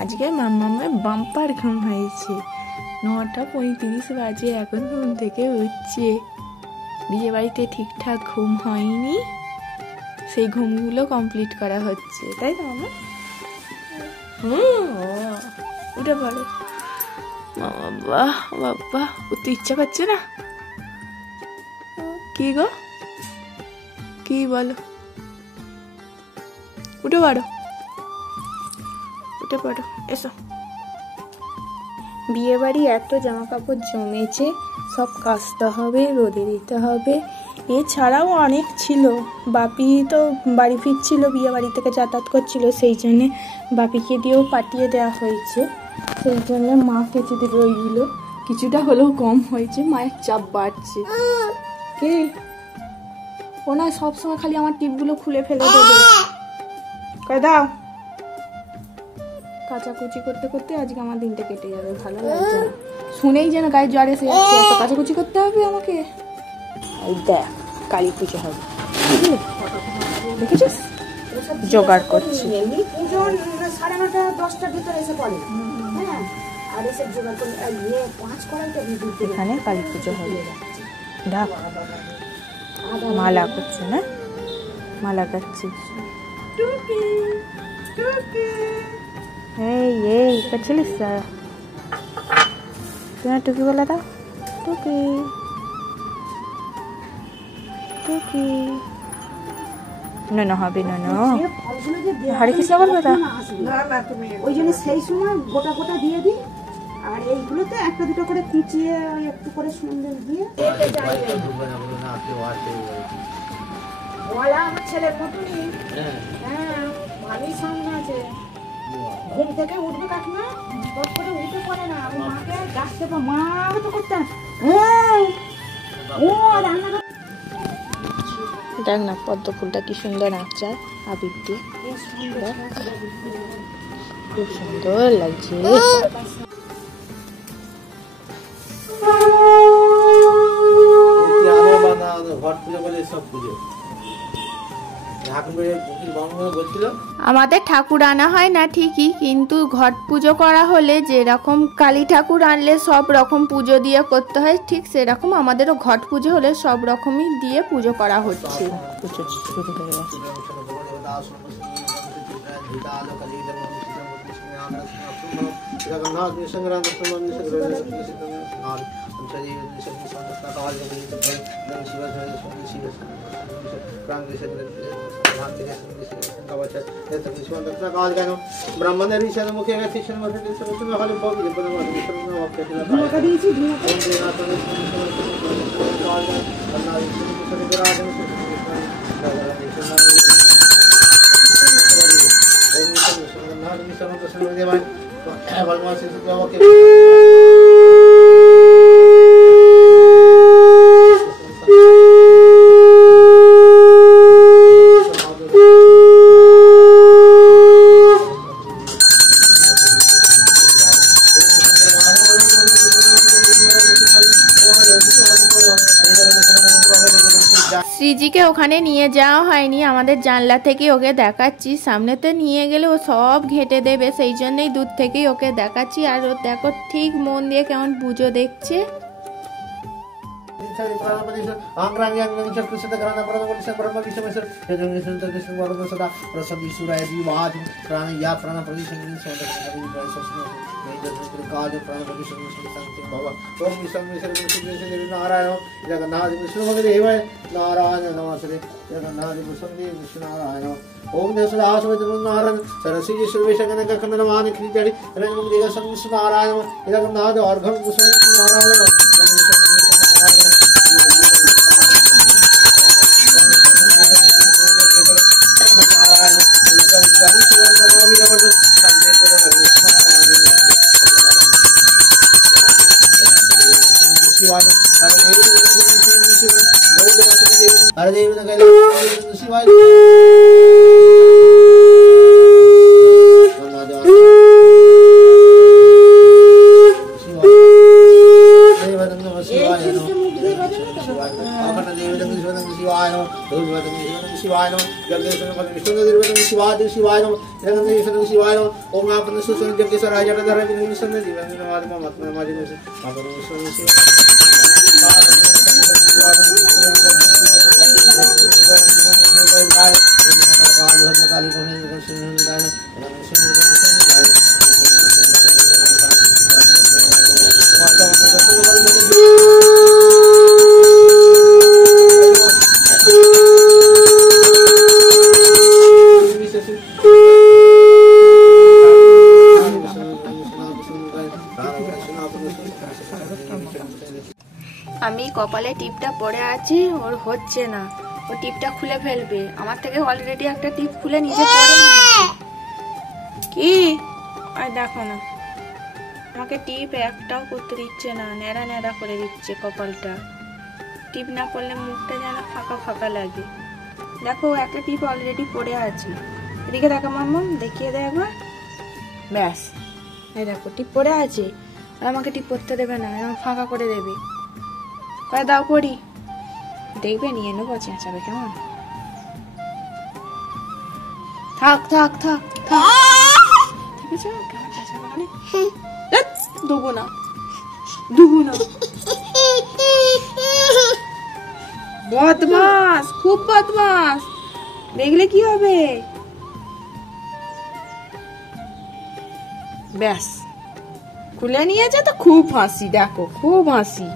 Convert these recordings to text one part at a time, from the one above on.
আজকে মাম্মামের বাম্পার ঘুম হয়েছে। 9:35 বাজে, এখন ঘুম থেকে উঠছে। বিয়ে বাড়িতে ঠিকঠাক ঘুম হয়নি, সেই ঘুমগুলো কমপ্লিট করা হচ্ছে, তাই তো মামা? উঠে পড়ো বাবা বাবা। উঠতে ইচ্ছা করছে না? কি গো, কি বলো? উঠে পড়ো, উঠে পড়ো, এসো। বিয়ে বাড়ি এত জামা কাপড় জমেছে, সব কাচতে হবে, রোদে দিতে হবে। এছাড়াও অনেক ছিল। বাপি তো বাড়ি ফিরছিল, বিয়ে বাড়ি থেকে যাতায়াত করছিল, সেই জন্যে বাপিকে দিয়েও পাঠিয়ে দেওয়া হয়েছে। সেই জন্য মা কেচে দেবে ওইগুলো। কিছুটা হলেও কম হয়েছে, মায়ের চাপ বাড়ছে। কে ও না সবসময় খালি আমার টিপগুলো খুলে ফেলে দেবে। কয় দাও। কাচাকুচি করতে করতে আজকে আমার দিনটা কেটে যাবে, ভালো লাগছে না। শুনেই যেন গায়ে জ্বর এসে যাচ্ছে, এত কাচাকুচি করতে হবে আমাকে। এই দেখ, কালী পুজো হবে, দেখেছিস? জোগাড় করছি। এখানে কালী পুজো হবে। ডাক মালা করছে না, মালা কাটছি। এই এই করছিলিস? তুমি টুকি বলে দাও, টুকি টুকি। না হবে না, হরে কৃষ্ণ বলবে তা? ওই জন্য সেই সময় গোটা গোটা দিয়ে দিই, আর এইগুলোতে একটা দুটো করে কুচিয়ে একটু করে সুন্দর দিয়ে। আমার ছেলের মতনই, হ্যাঁ ভালোই সামনে আছে। ঘুম থেকে উঠবে কাকিমা, বট করে উঠে পড়ে না, আমি মাকে ডাকতে পারবো, মা তো করতে ও রান্না। দেখ না পদ্ম ফুলটা কি সুন্দর নাচছে আবির দিয়ে, খুব সুন্দর লাগছে। আমাদের ঠাকুর আনা হয় না ঠিকই, কিন্তু ঘট পুজো করা হলে যেরকম কালী ঠাকুর আনলে সব রকম পুজো দিয়ে করতে হয়, ঠিক সেরকম আমাদেরও ঘট পুজো হলে সব রকমই দিয়ে পুজো করা হচ্ছে। পুজো শুরু হয়ে গেছে। শ্রীজিকে ওখানে নিয়ে যাওয়া হয়নি, আমাদের জানলা থেকে ওকে দেখাচ্ছি। সামনেতে নিয়ে গেলে ও সব ঘেঁটে দেবে, সেই জন্যই দূর থেকেই ওকে দেখাচ্ছি। আর ও দেখো ঠিক মন দিয়ে কেমন পুজো দেখছে। ओम नारायण सरस्वती सर्वेशंगन कखंडन मान खिचड़ी रंग देगा संग नारायण इधर नाद और घम नारायण हरे देव शिवाय शिवाय शिवाय नमः जगदीश्वर विष्णु निर्वचन शिवाय शिवाय नमः जगदीश्वर शिवाय नमः ओम आपन सुसन जगदीश्वर जगदधर विष्णु जीवन नमः महात्मा माजिन से आपन विष्णु शिवाय काली আমি কপালে টিপটা পড়ে আছি, ওর হচ্ছে না, ও টিপটা খুলে ফেলবে। আমার থেকে অলরেডি একটা টিপ খুলে নিজে পড়ে নিয়েছে। কি আর দেখো না, আমাকে টিপ একটাও করতে দিচ্ছে না, ন্যাড়া ন্যাড়া করে দিচ্ছে কপালটা। টিপ না পড়লে মুখটা যেন ফাঁকা ফাঁকা লাগে। দেখো একটা টিপ অলরেডি পড়ে আছে। এদিকে দেখো মাম্মা, দেখিয়ে দে একবার। ব্যাস, এই দেখো টিপ পড়ে আছে। আর আমাকে টিপ পড়তে দেবে না, এরকম ফাঁকা করে দেবে। কয় দাও পড়ি, দেখবে নিয়ে নেবো, চেঁচাবে কেমন। থাক থাক থাক থাক, ঠিক আছে কেমন চেঁচাবে মানে। দেবো না, দেবো না। বদমাস, খুব বদমাস, দেখলে কি হবে। ব্যাস খুলে নিয়েছে তো, খুব হাসি, দেখো খুব হাসি।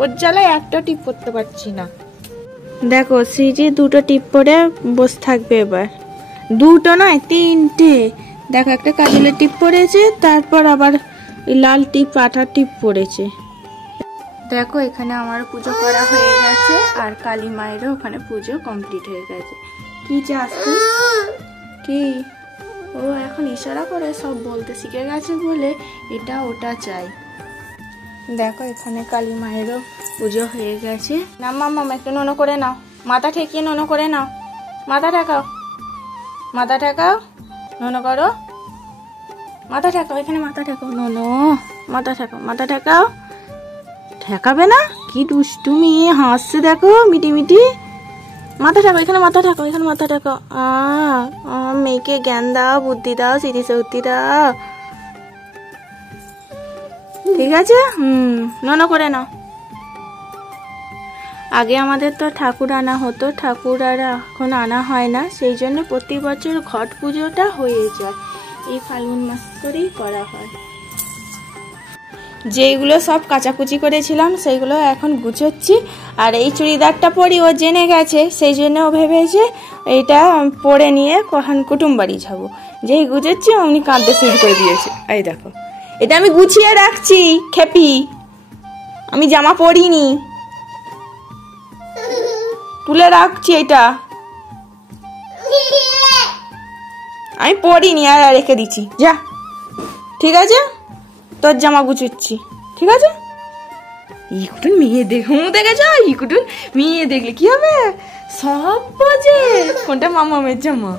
ওর জ্বালায় একটা টিপ পড়তে পারছি না। দেখো সিজি দুটো টিপ পরে বসে থাকবে এবার। দুটো নয়, তিনটে। দেখো একটা কাজলের টিপ পড়েছে, তারপর আবার লাল টিপ, আঠার টিপ পড়েছে। দেখো এখানে আমার পুজো করা হয়ে গেছে, আর কালী মায়েরও ওখানে পুজো কমপ্লিট হয়ে গেছে। কি চাস কি? ও এখন ইশারা করে সব বলতে শিখে গেছে বলে এটা ওটা চাই। দেখো এখানে কালী মায়েরও পুজো হয়ে গেছে। না মাম্মা একটু ননো করে নাও, মাথা ঠেকিয়ে ননো করে নাও। মাথা ঠেকাও, মাথা ঠেকাও, ননো করো, মাথা ঠেকাও, এখানে মাথা ঠেকাও, ননো মাথা ঠেকাও, মাথা ঠেকাও। ঠেকাবে না, কি দুষ্টুমি হাসছে দেখো মিটি মিটি। মাথা ঠেকাও, এখানে মাথা ঠেকাও, এখানে মাথা ঠেকাও। মেয়েকে জ্ঞান দাও, বুদ্ধি দাও, স্মৃতিশক্তি দাও, ঠিক আছে। ননো করে নাও। আগে আমাদের তো ঠাকুর আনা হতো, ঠাকুর আর এখন আনা হয় না, সেই জন্য প্রতি বছর ঘট পুজোটা হয়ে যায়। এই ফাল্গুন মাস করেই করা হয়। যেইগুলো সব কাচাকুচি করেছিলাম সেইগুলো এখন গুছোচ্ছি। আর এই চুড়িদারটা পরি ও জেনে গেছে, সেই জন্য ও ভেবেছে এইটা পরে নিয়ে কখন কুটুম বাড়ি যাবো। যেই গুছোচ্ছি অমনি কাঁদতে শুরু করে দিয়েছে। এই দেখো, এটা আমি গুছিয়ে রাখছি খেপি, আমি জামা পরিনি, তুলে রাখছি। এটা আমি পরিনি, আর রেখে দিচ্ছি। যা, ঠিক আছে, তোর জামা গুছোচ্ছি, ঠিক আছে। ইকুটুন মেয়ে দেখো, দেখেছ ইকুটুন মেয়ে দেখলে কি হবে, সব বোঝে কোনটা মামামের জামা।